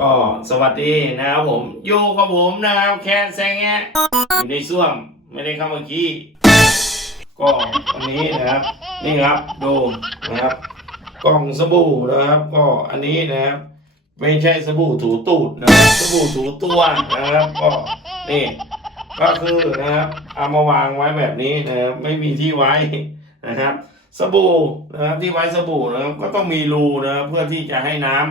ก็สวัสดีนะครับผมอยู่กับผมนะครับแคนแซงแงะอยู่ในส้วมไม่ได้เข้าเมื่อกี้ ก็วันนี้นะครับ นี่ครับดูนะครับ กล่องสบู่นะครับ ก็อันนี้นะครับ ไม่ใช่สบู่ถูตูดนะครับสบู่ถูตัวนะครับ ก็นี่ ก็คือนะครับเอามาวางไว้แบบนี้นะครับไม่มีที่ไว้นะครับ สบู่นะครับที่ไว้สบู่นะครับ ก็ต้องมีรูนะครับเพื่อที่จะให้น้ำ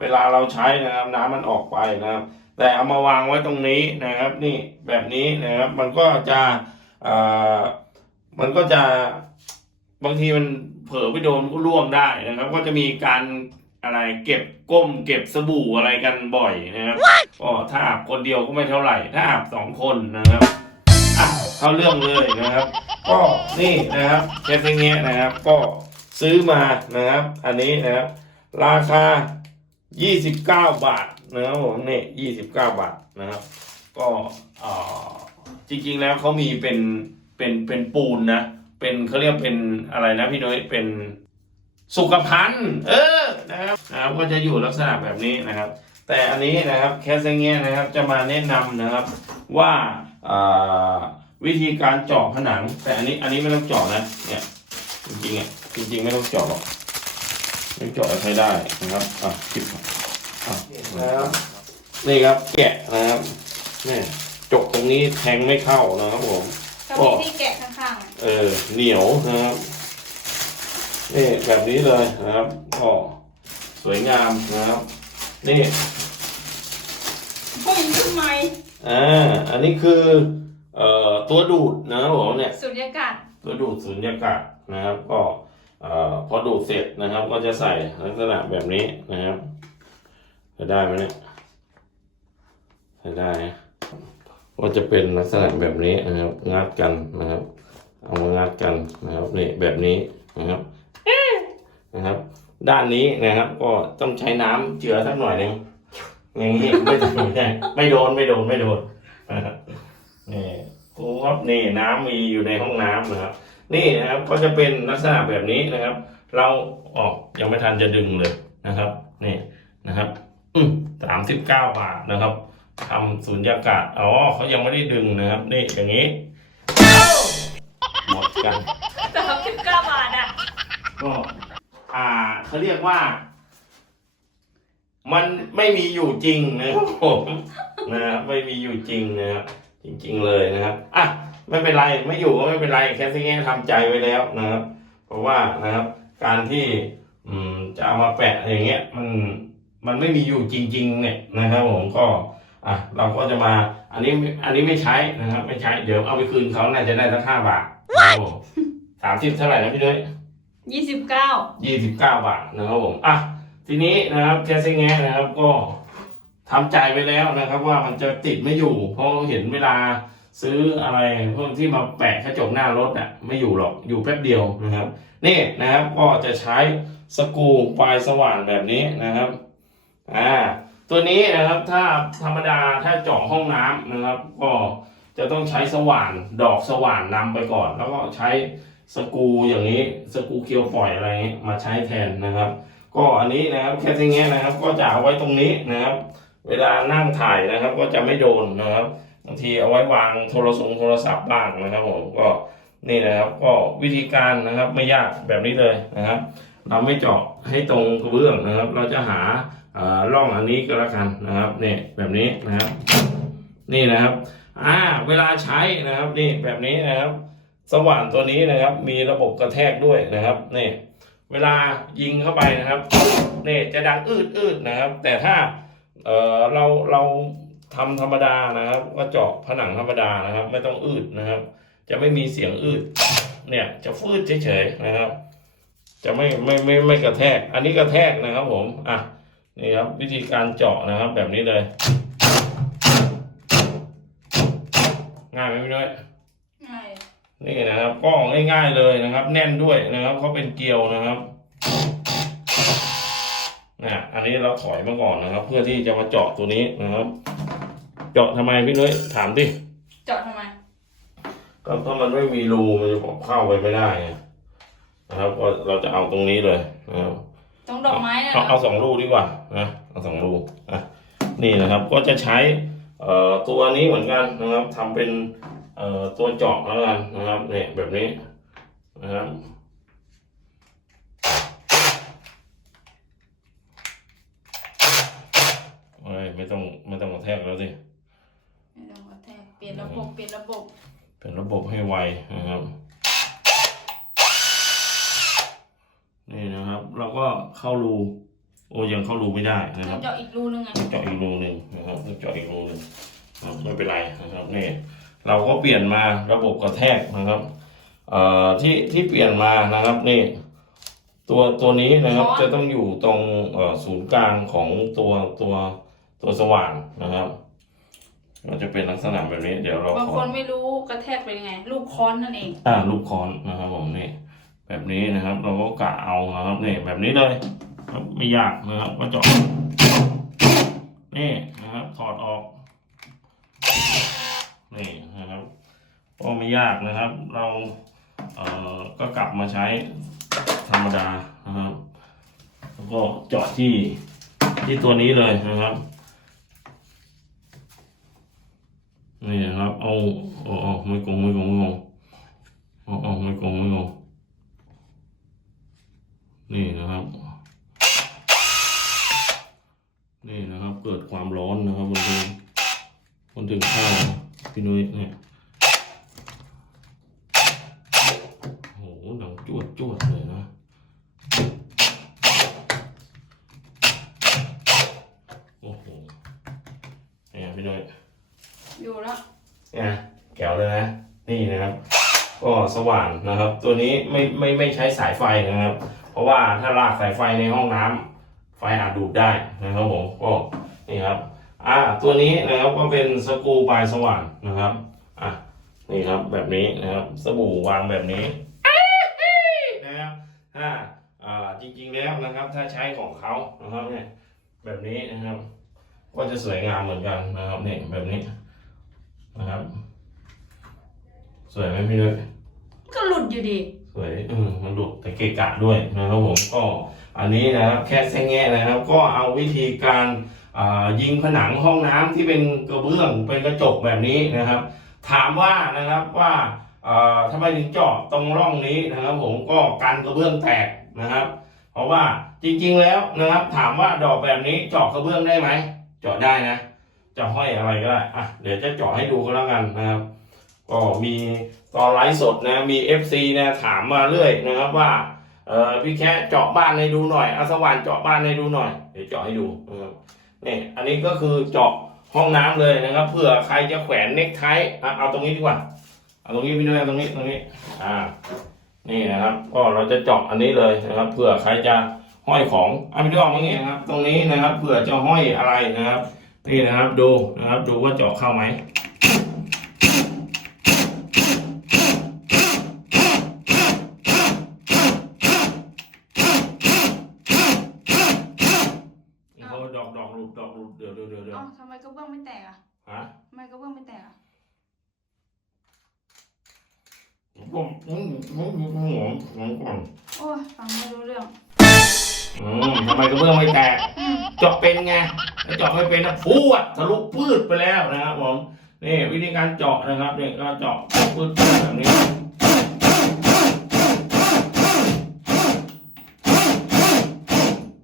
เวลาเราใช้นะครับน้ำมันออกไปนะครับ แต่เอามาวางไว้ตรงนี้นะครับ นี่แบบนี้นะครับ มันก็จะเอ่อมันก็จะบางทีมันเผลอไปโดนก็ร่วงได้นะครับ ก็จะมีการอะไรเก็บก้มเก็บสบู่อะไรกันบ่อยนะครับก็ถ้าอาบคนเดียวก็ไม่เท่าไหร่ ถ้าอาบสองคนนะครับอะเข้าเรื่องเลยนะครับ ก็นี่นะครับแค่เงี้ยนะครับ ก็ซื้อมานะครับ อันนี้นะครับ ราคา 29บเก้าบาทนะครับผมนี่29บเก้าบาทนะครับ ก็จริงๆแล้วเขามีเป็นเป็นเป็นปูนนะ เป็นเขาเรียกเป็นอะไรนะพี่น้อยเป็นสุขภัณฑ์เออนะครับนะครับก็จะอยู่ลักษณะแบบนี้นะครับ แต่อันนี้นะครับแคสเงี้ยนะครับจะมาแนะนำนะครับว่าวิธีการเจาะผนัง แต่อันนี้อันนี้ไม่ต้องเจาะนะเนี่ยจริงๆอะจริง ๆ ไม่ต้องเจาะหรอก ไม่เจาะใช้ได้นะครับอะคลิปอะนะครับนี่ครับแกะนะครับนี่จกตรงนี้แทงไม่เข้านะครับผมก็มีที่แกะข้างๆอะเออเหนียวนะครับนี่แบบนี้เลยนะครับก็สวยงามนะครับ นี่ผู้หญิงขึ้นไหมอ่าอันนี้คือเอ่อตัวดูดนะครับผมเนี่ยสุญญากาศตัวดูดสุญญากาศนะครับก็เอพอดูดเสร็จนะครับ ก็จะใส่ลักษณะแบบนี้นะครับจะได้ไหมเนี่ยใส่ได้ก็จะเป็นลักษณะแบบนี้นะครับงัดกันนะครับ เอามางัดกันนะครับนี่แบบนี้นะครับนะครับ ด้านนี้นะครับ ก็ต้องใช้น้ำเจือสักหน่อยหนึงอย่างนี้ไม่ไม่ได้ไม่โดนไม่โดนไม่โดนนะครับนี่ครับนี่น้ำมีอยู่ในห้องน้ำนะครับ นี่นะครับก็จะเป็นลักษณะแบบนี้นะครับ เราออกยังไม่ทันจะดึงเลยนะครับนี่นะครับอืมสามสิบเก้าบาทนะครับทำสุญญากาศอ๋อเขายังไม่ได้ดึงนะครับ นี่อย่างนี้หมดกันสามสิบเก้าบาทอะก็อ่าเขาเรียกว่า มันไม่มีอยู่จริงนะครับผมนะครับไม่มีอยู่จริงนะครับจริง ๆ เลยนะครับอะ ไม่เป็นไรไม่อยู่ก็ไม่เป็นไรแค่ที่นี้ทำใจไว้แล้วนะครับ เพราะว่านะครับ การที่อืมจะเอามาแปะอย่างเงี้ยมันมันไม่มีอยู่จริง ๆ เนี่ยนะครับ ผมก็อะเราก็จะมาอันนี้อันนี้ไม่ใช้นะครับ ไม่ใช้เดี๋ยวเอาไปคืนเขาน่าจะได้สักห้าบาทนะครับผมสามสิบเท่าไหร่นะพี่ด้วยยี่สิบเก้ายี่สิบเก้าบาทนะครับผมอะทีนี้นะครับแคสซิแงนะครับก็ทำใจไปแล้วนะครับ ว่ามันจะติดไม่อยู่ เพราะเห็นเวลา ซื้ออะไรพวกที่มาแปะกระจกหน้ารถอะไม่อยู่หรอกอยู่แป๊บเดียวนะครับนี่นะครับก็จะใช้สกรูปลายสว่านแบบนี้นะครับอ่าตัวนี้นะครับถ้าธรรมดาถ้าเจาะห้องน้ำนะครับ ก็จะต้องใช้สว่านดอกสว่านนำไปก่อน แล้วก็ใช้สกรูอย่างนี้สกรูเคียวปล่อยอะไรอย่างนี้มาใช้แทนนะครับ ก็อันนี้นะครับแค่ทีเงี้ยนะครับ ก็จะเอาไว้ตรงนี้นะครับ เวลานั่งถ่ายนะครับ ก็จะไม่โดนนะครับ บางทีเอาไว้วางโทรศัพท์โทรศัพท์บ้างนะครับผมก็นี่นะครับก็วิธีการนะครับไม่ยากแบบนี้เลยนะครับ เราไม่เจาะให้ตรงกระเบื้องนะครับ เราจะหาร่องอันนี้ก็แล้วกันนะครับนี่แบบนี้นะครับ นี่นะครับอ่าเวลาใช้นะครับนี่แบบนี้นะครับ สว่านตัวนี้นะครับ มีระบบกระแทกด้วยนะครับนี่เวลายิงเข้าไปนะครับนี่จะดังอืดอืดนะครับ แต่ถ้าเออเราเรา ทำธรรมดานะครับ ก็เจาะผนังธรรมดานะครับ ไม่ต้องอืดนะครับ จะไม่มีเสียงอืดเนี่ย จะฟืดเฉยๆนะครับ จะไม่ไม่ไม่ไม่กระแทก อันนี้กระแทกนะครับ ผมอะนี่ครับ วิธีการเจาะนะครับ แบบนี้เลย ง่ายไหมพี่น้อยง่ายนี่นะครับก็ง่ายๆเลยนะครับ แน่นด้วยนะครับเขาเป็นเกลียวนะครับนะอันนี้เราถอยมาก่อนนะครับ เพื่อที่จะมาเจาะตัวนี้นะครับ เจาะทำไมพี่นุ้ยถามดิเจาะทำไม ก็ถ้ามันไม่มีรูมันจะเข้าไปไม่ได้ไงนะครับก็เราจะเอาตรงนี้เลยนะครับตรงดอกไม้น่ะเหรเอาเอาอสองรูดีกว่านะเอาสองรูอะนี่นะครับก็จะใช้เอ่อตัวนี้เหมือนกันนะครับทำเป็นเอ่อตัวเจาะแล้วกันนะครับเนี่ยแบบนี้นะครับโอ้ยไม่ต้องไม่ต้องกระแทกแล้วสิ เปลี่ยนระบบ เป็นระบบให้ไวนะครับ นี่นะครับ เราก็เข้ารูโอ้ยังเข้ารูไม่ได้นะคต้อรังบเจาะอีกรูนึงอะต้องเจาะอีกรูหนึ่งนะครับต้องเจาะอีกรูหนึ่งนะครับไม่เป็นไรนะครับนี่เราก็เปลี่ยนมาระบบกระแทกนะครับเอ่อที่ที่เปลี่ยนมานะครับนี่ตัวตัวนี้นะครับจะต้องอยู่ตรงเอ่อศูนย์กลางของตัวตัวตัวสว่านนะครับ มันจะเป็นลักษณะแบบนี้ เดี๋ยวเราบางขอคนไม่รู้กระแทกเป็นยังไง ลูกค้อนนั่นเอง อ่าลูกคอนนะครับผมนี่แบบนี้นะครับ เราก็กะเอานะครับนี่แบบนี้เลยครับไม่ยากนะครับก็เจาะนี่นะครับถอดออกนี่นะครับก็ไม่ยากนะครับ เราเอ่อก็กลับมาใช้ธรรมดานะครับแล้วก็เจาะที่ที่ตัวนี้เลยนะครับ นี่นะครับเอาเอาเอาไม่กงไม่กงไม่กงอ๋ออ๋อไม่กงไม่กงนี่นะครับ นี่นะครับเกิดความร้อนนะครับบนถึงบนถึงข้าวพี่นุ้ยเนี่ยโอ้โหดังจวดจวดเลยนะโอ้โหเนี่ยพี่นุ้ย อยู่แล้ว เนี่ยแก้วเลยนะ นี่นะครับ ก็ สว่านนะครับ ตัวนี้ไม่ไม่ไม่ใช้สายไฟนะครับ เพราะว่าถ้าลากสายไฟในห้องน้ำไฟอาจดูดได้นะครับผมก็นี่ครับอ่าตัวนี้นะครับก็เป็นสกูปลายสว่านนะครับอะนี่ครับแบบนี้นะครับสบู่วางแบบนี้นะครับถ้าอ่าจริงๆแล้วนะครับ ถ้าใช้ของเขานะครับเนี่ยแบบนี้นะครับ ก็จะสวยงามเหมือนกันนะครับเนี่ยแบบนี้นะครับสวยไหมพี่ด้วยก็หลุ ดอยู่ดี สวยเออมันดุแต่เกะกะด้วยนะครับผมก็อันนี้นะครับแค่แซงแงนะครับ ก็เอาวิธีการอ่ายิงผนังห้องน้ำที่เป็นกระเบื้องเป็นกระจกแบบนี้นะครับ ถามว่านะครับว่าอ่าทำไมถึงเจาะตรงร่องนี้นะครับ ผมก็กันกระเบื้องแตกนะครับ เพราะว่าจริงๆแล้วนะครับ ถามว่าดอกแบบนี้เจาะกระเบื้องได้ไหมเจาะได้นะจะห้อยอะไรก็ได้อะเดี๋ยวจะเจาะให้ดูก็แล้วกันนะครับ ก็มี ตอนไลฟ์สดนะมี FC นะถามมาเรื่อยนะครับว่าเออพี่แค่เจาะบ้านให้ดูหน่อยอาสว่านเจาะบ้านให้ดูหน่อยเดี๋ยวเจาะให้ดูนะครับนี่อันนี้ก็คือเจาะห้องน้ำเลยนะครับเผื่อใครจะแขวนเน็กไทเอาตรงนี้ดีกว่าเอาตรงนี้พี่ด้วยเอาตรงนี้ตรงนี้อ่านี่นะครับ ก็เราจะเจาะอันนี้เลยนะครับเผื่อใครจะห้อยของเอาไปดูออย่างนี้นะครับ ตรงนี้นะครับเผื่อจะห้อยอะไรนะครับนี่นะครับดูนะครับดูว่าเจาะเข้าไหม นี่เขาดอกดอกหลุดดอกหลุดเดี๋ยวเดี๋ยวเดี๋ยวเดี๋ยว เอ้า ทำไมกระเบื้องไม่แตกอะฮะทำไมกระเบื้องไม่แตกอะผมผมผมผมผมผมก่อนโอ้ยฟังไม่รู้เรื่องอืมทำไมกระเบื้องไม่แตก อืมเจาะเป็นไงถ้าเจาะไม่เป็นนะพูดทะลุพืชไปแล้วนะครับผมนี่วิธีการเจาะนะครับเนี่ยก็เจาะพืชแบบนี้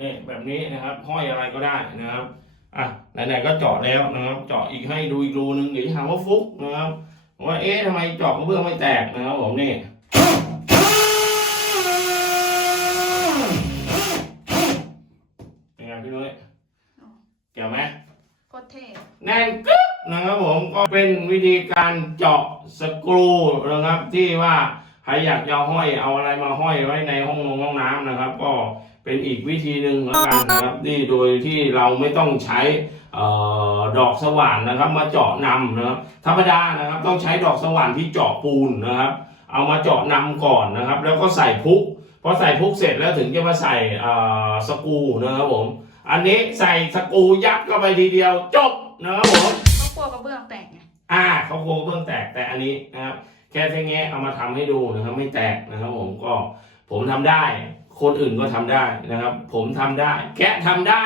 นี่แบบนี้นะครับห้อยอะไรก็ได้นะครับ อะไหนๆก็เจาะแล้วนะครับ เจาะอีกให้ดูอีกรูนึงเดี๋ยวจะหาว่าฟุกนะครับว่าเอ๊ะทำไมเจาะกระเบื้องไม่แตกนะครับผมนี่เป็นไงพี่นุ้ยเกี่ยวไหมโคตรเท่แน่นกึ๊บนะครับผมก็เป็นวิธีการเจาะสกรูนะครับที่ว่าใครอยากจะห้อยเอาอะไรมาห้อยไว้ในห้องนงห้องน้ำนะครับ ก็ เป็นอีกวิธีหนึ่งแล้วกันนะครับที่โดยที่เราไม่ต้องใช้ดอกสว่านนะครับมาเจาะนำนะครับธรรมดานะครับต้องใช้ดอกสว่านที่เจาะปูนนะครับ เอามาเจาะนำก่อนนะครับ แล้วก็ใส่พุกพอใส่พุกเสร็จแล้วถึงจะมาใส่สกูนะครับผม อันนี้ใส่สกูยัดเข้าไปทีเดียวจบนะครับผมเขากลัวกระเบื้องแตกไงอ่าเขาโคเบื้องแตกแต่อันนี้นะครับแค่แค่แงะเอามาทำให้ดูนะครับไม่แตกนะครับผมก็ผมทำได้ คนอื่นก็ทำได้นะครับ ผมทำได้ แกะทำได้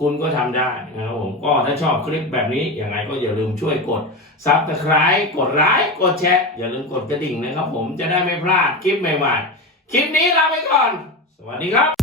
คุณก็ทำได้นะครับผมก็ถ้าชอบคลิปแบบนี้อย่างไรก็อย่าลืมช่วยกดซับสไครต์กดไลค์กดแชร์อย่าลืมกดกระดิ่งนะครับ ผมจะได้ไม่พลาดคลิปใหม่ๆคลิปนี้ลาไปก่อน สวัสดีครับ